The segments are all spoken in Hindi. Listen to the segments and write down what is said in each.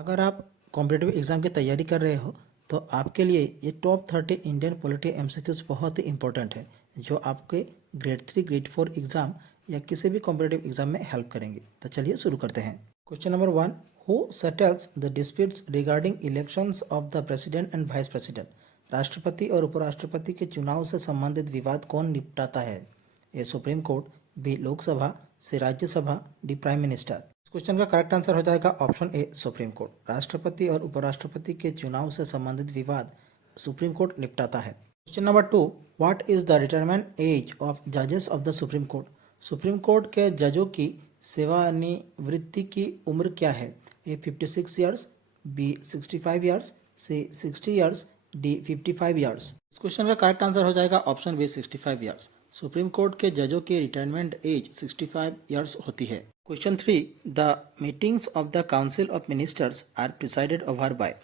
अगर आप कॉम्पिटिटिव एग्ज़ाम की तैयारी कर रहे हो तो आपके लिए ये टॉप 30 इंडियन पॉलिटी एमसीक्यूज बहुत ही इंपॉर्टेंट है जो आपके ग्रेड 3 ग्रेड 4 एग्ज़ाम या किसी भी कॉम्पिटिटिव एग्ज़ाम में हेल्प करेंगे। तो चलिए शुरू करते हैं। Question number 1, who settles the disputes regarding elections of the president and vice president? राष्ट्रपति और उपराष्ट्रपति के चुनाव से संबंधित विवाद कौन निपटाता है? A supreme court, B Lok Sabha, C Rajya Sabha, D prime minister. इस क्वेश्चन का करेक्ट आंसर हो जाएगा ऑप्शन ए सुप्रीम कोर्ट। राष्ट्रपति और उपराष्ट्रपति के चुनाव से संबंधित विवाद सुप्रीम कोर्ट निपटाता है। Question number 2, what is the retirement age of जजेस ऑफ द सुप्रीम कोर्ट? सुप्रीम कोर्ट के जजों की सेवानिवृत्ति की उम्र क्या है? A 56 years, B 65 years, C 60 years, D 55 years. इस क्वेश्चन का करेक्ट आंसर हो जाएगा option B 65 years. Supreme court के जजों की रिटायरमेंट एज 65 ईयर्स होती है। Question 3, the meetings of the council of ministers are presided over by?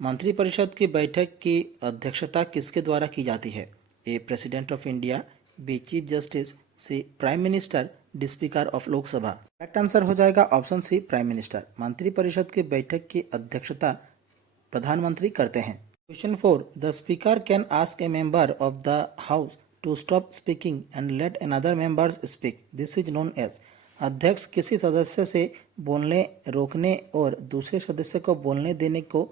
मंत्रिपरिषद की बैठक की अध्यक्षता किसके द्वारा की जाती है? A president of India, B chief justice, C prime minister, D speaker of Lok Sabha. Correct answer हो जाएगा ऑप्शन सी प्राइम मिनिस्टर। मंत्रिपरिषद की बैठक की अध्यक्षता प्रधानमंत्री करते हैं। Question 4, the speaker can ask a member of the house to stop speaking and let another member speak, this is known as? अध्यक्ष किसी सदस्य से बोलने रोकने और दूसरे सदस्य को बोलने देने को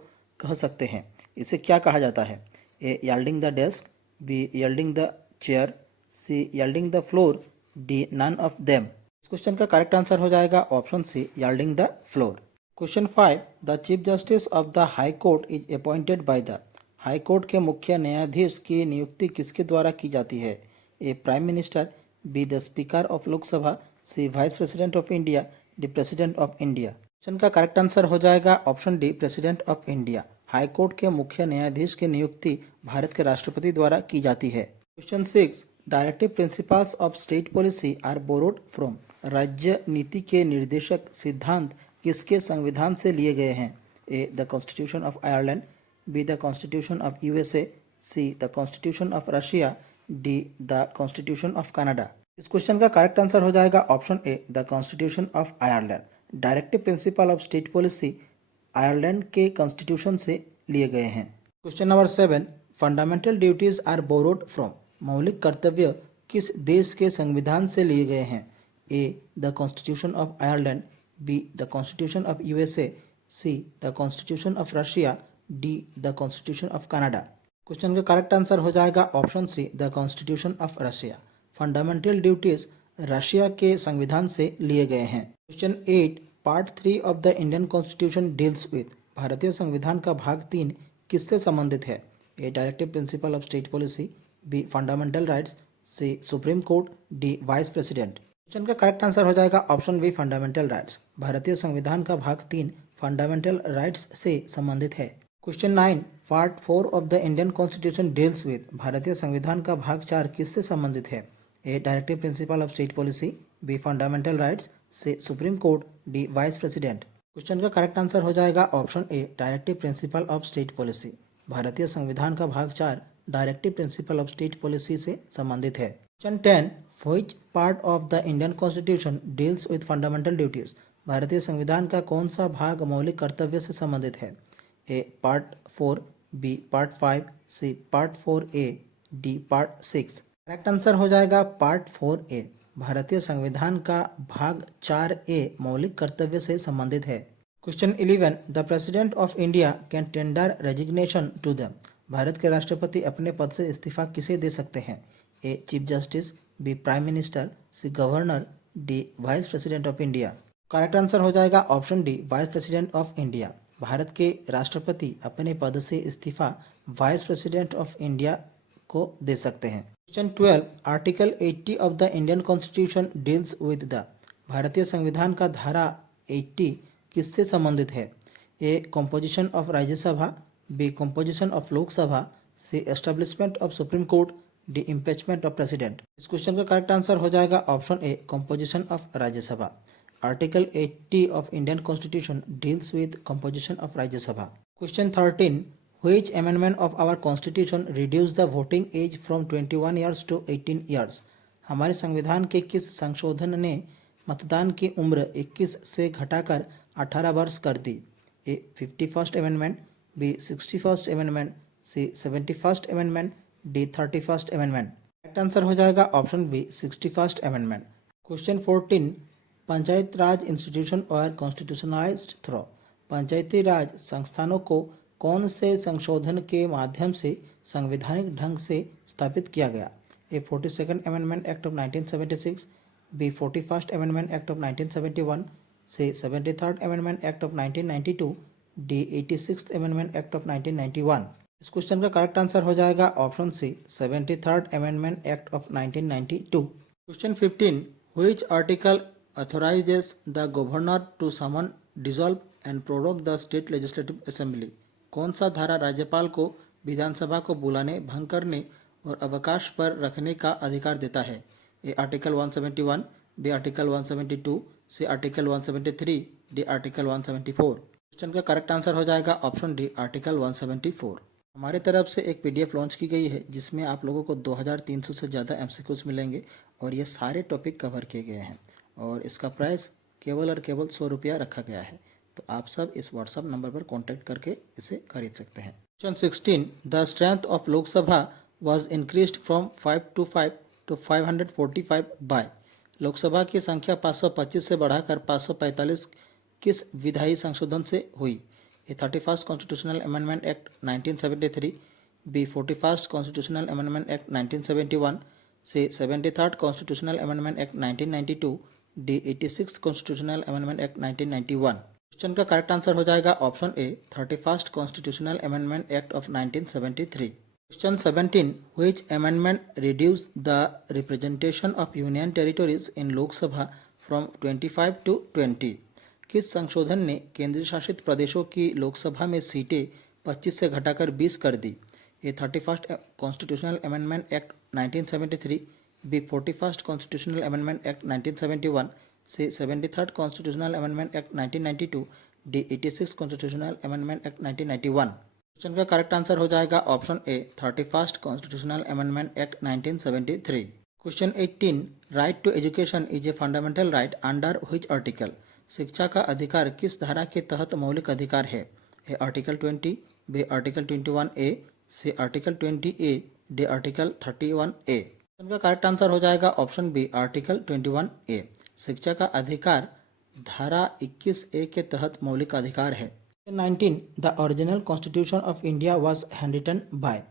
कह सकते हैं, इसे क्या कहा जाता है? A yielding the desk, B yielding the chair, C yielding the floor, D none of them. इस क्वेश्चन का करेक्ट आंसर हो जाएगा option C yielding the floor. Question 5, the chief justice of the high court is appointed by the? High court के मुख्य न्यायाधीश की नियुक्ति किसके द्वारा की जाती है? A prime minister, B the speaker of Lok Sabha, C vice president of India, D president of India. Question का करेक्ट आंसर हो जाएगा option D president of India. High court के मुख्य न्यायाधीश की नियुक्ति भारत के राष्ट्रपति द्वारा की जाती है। Question 6, directive principles of state policy are borrowed from? राज्य नीति के निर्देशक सिद्धांत किसके संविधान से लिए गए हैं? A the constitution of Ireland, B the constitution of USA, C the constitution of Russia, D the constitution of Canada. इस क्वेश्चन का करेक्ट आंसर हो जाएगा option A the constitution of Ireland. Directive principle of state policy Ireland के कॉन्स्टिट्यूशन से लिए गए हैं। Question number 7, fundamental duties are borrowed from? मौलिक कर्तव्य किस देश के संविधान से लिए गए हैं? A the constitution of Ireland, B the constitution of USA, C the constitution of Russia, D the constitution of Canada. Question का करेक्ट आंसर हो जाएगा option C the constitution of Russia. Fundamental duties Russia के संविधान से लिए गए हैं। Question 8, part 3 of the Indian constitution deals with? भारतीय संविधान का भाग 3 किससे संबंधित है? A directive principle of state policy, B fundamental rights, C supreme court, D vice president. Question का करेक्ट आंसर हो जाएगा ऑप्शन बी फंडामेंटल राइट्स। भारतीय संविधान का भाग 3 फंडामेंटल राइट्स से संबंधित है। Question 9, part 4 of the Indian constitution deals with? भारतीय संविधान का भाग 4 किससे संबंधित है? A directive principle of state policy, B fundamental rights, C supreme court, D vice president. Question का करेक्ट आंसर हो जाएगा option A directive principle of state policy. भारतीय संविधान का भाग 4 directive principle of state policy से संबंधित है। Question 10, which part of the Indian constitution deals with fundamental duties? भारतीय संविधान का कौन सा भाग मौलिक कर्तव्य से संबंधित है? A part 4, B part 5, C part 4A, D part 6। Correct answer हो जाएगा पार्ट 4A। भारतीय संविधान का भाग 4A मौलिक कर्तव्य से संबंधित है। Question 11, the president of India can tender resignation to the? Bharat के राष्ट्रपति अपने पद से इस्तीफा किसे दे सकते हैं? A chief justice, B prime minister, C governor, D vice president of India. Correct answer हो जाएगा option D vice president of India. Bharat के राष्ट्रपति अपने पद से इस्तीफा वाइस प्रेसिडेंट ऑफ इंडिया को दे सकते हैं। Question 12, article 80 of the Indian constitution deals with the? भारतीय संविधान का धारा 80 किससे संबंधित है? A composition of Rajya Sabha, B composition of Lok Sabha, C establishment of supreme court, D impeachment of president. इस क्वेश्चन का करेक्ट आंसर हो जाएगा option A composition of Rajya Sabha. Article 80 of Indian Constitution deals with composition of Rajya Sabha. Question 13, which amendment of our Constitution reduced the voting age from 21 years to 18 years? हमारे संविधान के किस संशोधन ने मतदान की उम्र 21 से घटाकर 18 वर्ष कर दी? A 51st amendment, B 61st amendment, C 71st amendment, D 31st amendment. Correct answer हो जाएगा option B 61st amendment. Question 14, panchayat raj institution are constitutionalised throw, पंचायती राज संस्थानों को कौन से संशोधन के माध्यम से संवैधानिक ढंग से स्थापित किया गया? A 42nd amendment act of 1976, B 41st amendment act of 1971, C 73rd amendment act of 1992, D 86th amendment act of 1991। इस क्वेश्चन का करेक्ट आंसर हो जाएगा option C 73rd amendment act of 1992। Question 15, which article authorizes the governor to summon, dissolve and prorogue the state legislative assembly, कौन सा धारा राज्यपाल को विधानसभा को बुलाने, भंग करने और अवकाश पर रखने का अधिकार देता है? A article 171, B article 172, C article 173, D article 174। Question का करेक्ट आंसर हो जाएगा ऑप्शन डी आर्टिकल 174। हमारे तरफ से एक पीडीएफ लॉन्च की गई है जिसमें आप लोगों को 2300 से ज़्यादा एमसीक्यूज मिलेंगे और ये सारे टॉपिक कवर किए गए हैं और इसका प्राइस केवल और केवल 100 रुपया रखा गया है। तो आप सब इस व्हाट्सअप नंबर पर कांटेक्ट करके इसे खरीद सकते हैं। Question 16, the strength of Lok Sabha was increased from 525 to 545 by, Lok Sabha की संख्या 525 से बढ़ाकर 545 किस विधायी संशोधन से हुई? A 31st constitutional amendment act 1973, B 41st constitutional amendment act 1971, C 73rd constitutional amendment act 1992, D 86th constitutional amendment act 1991। Question का करेक्ट आंसर हो जाएगा option A 31st constitutional amendment act of 1973। Question 17, which amendment reduce the representation of union territories in Lok Sabha from 25 to 20, किस संशोधन ने केंद्र शासित प्रदेशों की लोकसभा में सीटें 25 से घटाकर 20 कर दी? A 31st constitutional amendment act 1973, B 41st constitutional amendment act 1971, C 73rd constitutional amendment act 1992, D 86th constitutional amendment act 1991। Question का करेक्ट आंसर हो जाएगा option A 31st constitutional amendment act 1973। Question 18, right to education is a fundamental right under which article, शिक्षा का अधिकार किस धारा के तहत मौलिक अधिकार है? A article 20, B article 21A, C article 20A, D article 31A। इनका करेक्ट आंसर हो जाएगा ऑप्शन बी आर्टिकल 21A। शिक्षा का अधिकार धारा 21A के तहत मौलिक अधिकार है। 19, the original constitution of India was handwritten by,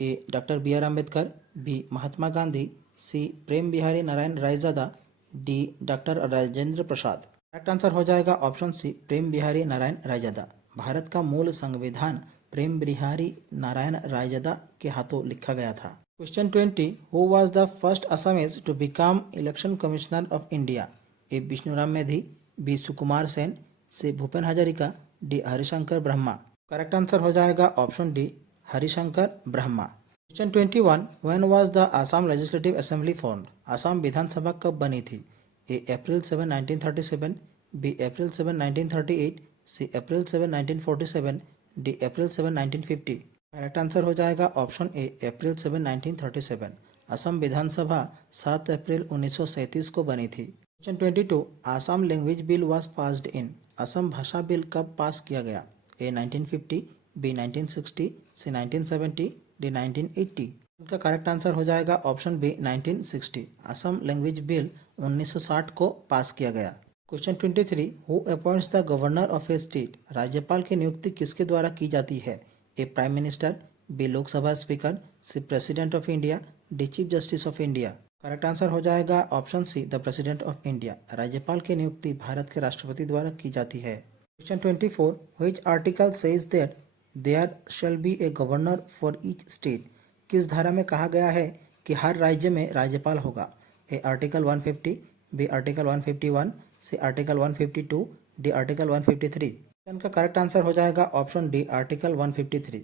A doctor B R Ambedkar, B Mahatma Gandhi, C Prem Bihari Narayan Raizada, D doctor Rajendra Prasad. Correct answer हो जाएगा ऑप्शन सी प्रेम बिहारी नारायण रायजादा। भारत का मूल संविधान प्रेम बिहारी नारायण रायजादा के हाथों लिखा गया था। Question 20, who was the first Assamese to become election commissioner of India? A Vishnuram Medhi, B Sukumar Sen, C Bhupen Hazarika, D Harishankar Brahma. Correct answer हो जाएगा option D Harishankar Brahma. Question 21, when was the Assam legislative assembly formed, Assam विधानसभा कब बनी थी? A April 7, 1937, B April 7, 1938, C April 7, 1947, D April 7, 1950। Correct answer हो जाएगा ऑप्शन ए अप्रैल 7, 1937। असम विधानसभा 7 अप्रैल 1937 को बनी थी। Question 22, Assam language bill was passed in, Assam भाषा बिल कब पास किया गया? A 1950, B 1960, C 1970, D 1980। इनका करेक्ट आंसर हो जाएगा option B 1960। Assam language bill 1960 को पास किया गया। Question 23, who appoints the governor of a state, राज्यपाल की नियुक्ति किसके द्वारा की जाती है? A prime minister, B Lok Sabha speaker, C president of India, D chief justice of India. Correct answer हो जाएगा option C the president of India. राज्यपाल की नियुक्ति भारत के राष्ट्रपति द्वारा की जाती है। Question 24, which article says that there shall be a governor for each state, किस धारा में कहा गया है कि हर राज्य में राज्यपाल होगा? A article 150, B article 151, C article 152, D article 153। इनका करेक्ट आंसर हो जाएगा ऑप्शन डी आर्टिकल 153।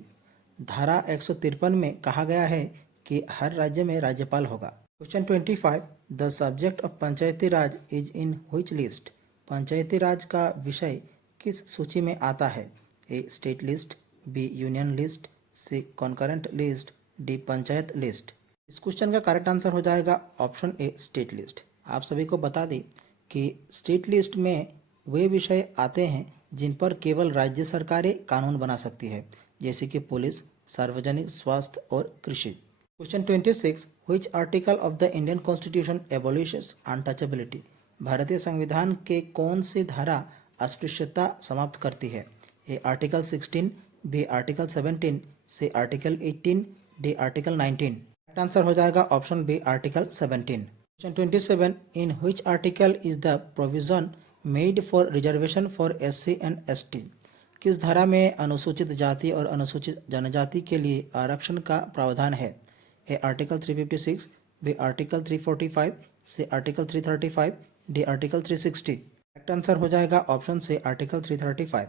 धारा 153 में कहा गया है कि हर राज्य में राज्यपाल होगा। Question 25, the subject of panchayati raj is in which list, panchayati raj का विषय किस सूची में आता है? A state list, B union list, C concurrent list, D panchayat list. इस क्वेश्चन का करेक्ट आंसर हो जाएगा ऑप्शन ए स्टेट लिस्ट। आप सभी को बता दें कि स्टेट लिस्ट में वे विषय आते हैं जिन पर केवल राज्य सरकारें कानून बना सकती है, जैसे कि पुलिस, सार्वजनिक स्वास्थ्य और कृषि। Question 26, which article of the Indian constitution abolishes untouchability? भारतीय संविधान के कौन सी धारा अस्पृश्यता समाप्त करती है? A article 16, B article 17, C article 18, D article 19। Correct answer हो जाएगा option B article 17। Question 27, in which article is the provision made for reservation for SC and ST? किस धारा में अनुसूचित जाति और अनुसूचित जनजाति के लिए आरक्षण का प्रावधान है? A article 356, B article 345, C article 335, D article 360। Correct answer हो जाएगा ऑप्शन से आर्टिकल 335।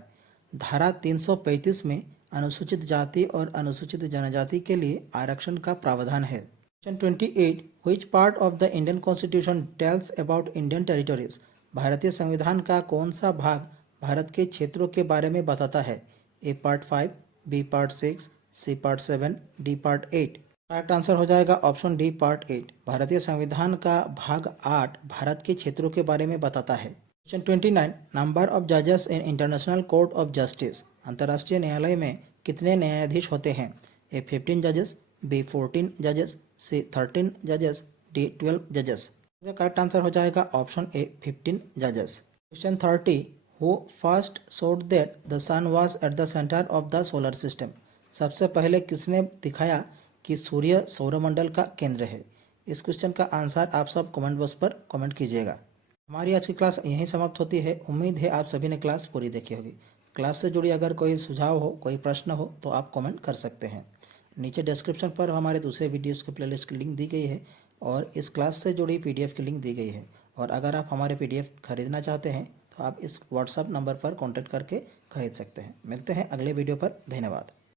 धारा 335 में अनुसूचित जाति और अनुसूचित जनजाति के लिए आरक्षण का प्रावधान है। Question 28, which part of the Indian constitution tells about Indian territories? भारतीय संविधान का कौन सा भाग भारत के क्षेत्रों के बारे में बताता है? A part 5, B part 6, C part 7, D part 8। Correct answer हो जाएगा ऑप्शन डी पार्ट 8। भारतीय संविधान का भाग 8 भारत के क्षेत्रों के बारे में बताता है। क्वेश्चन 29, नंबर ऑफ जजेस in international court of justice? अंतर्राष्ट्रीय न्यायालय में कितने न्यायाधीश होते हैं? ए 15 जजेस, बी 14 जजेस, सी 13 जजेस, डी 12 जजेस। करेक्ट आंसर हो जाएगा ऑप्शन ए 15 जजेस। Question 30, who first showed that the sun was at the centre of the solar system? सबसे पहले किसने दिखाया कि सूर्य सौरमंडल का केंद्र है? इस क्वेश्चन का आंसर आप सब कमेंट बॉक्स पर कमेंट कीजिएगा। हमारी आज की क्लास यहीं समाप्त होती है। उम्मीद है आप सभी ने क्लास पूरी देखी होगी। क्लास से जुड़ी अगर कोई सुझाव हो, कोई प्रश्न हो तो आप कमेंट कर सकते हैं। नीचे डिस्क्रिप्शन पर हमारे दूसरे वीडियोस के प्लेलिस्ट की लिंक दी गई है और इस क्लास से जुड़ी PDF की लिंक दी गई है। और अगर आप हमारे PDF खरीदना चाहते हैं तो आप इस WhatsApp नंबर पर कॉन्टैक्ट करके खरीद सकते हैं। मिलते हैं अगले वीडियो पर। धन्यवाद।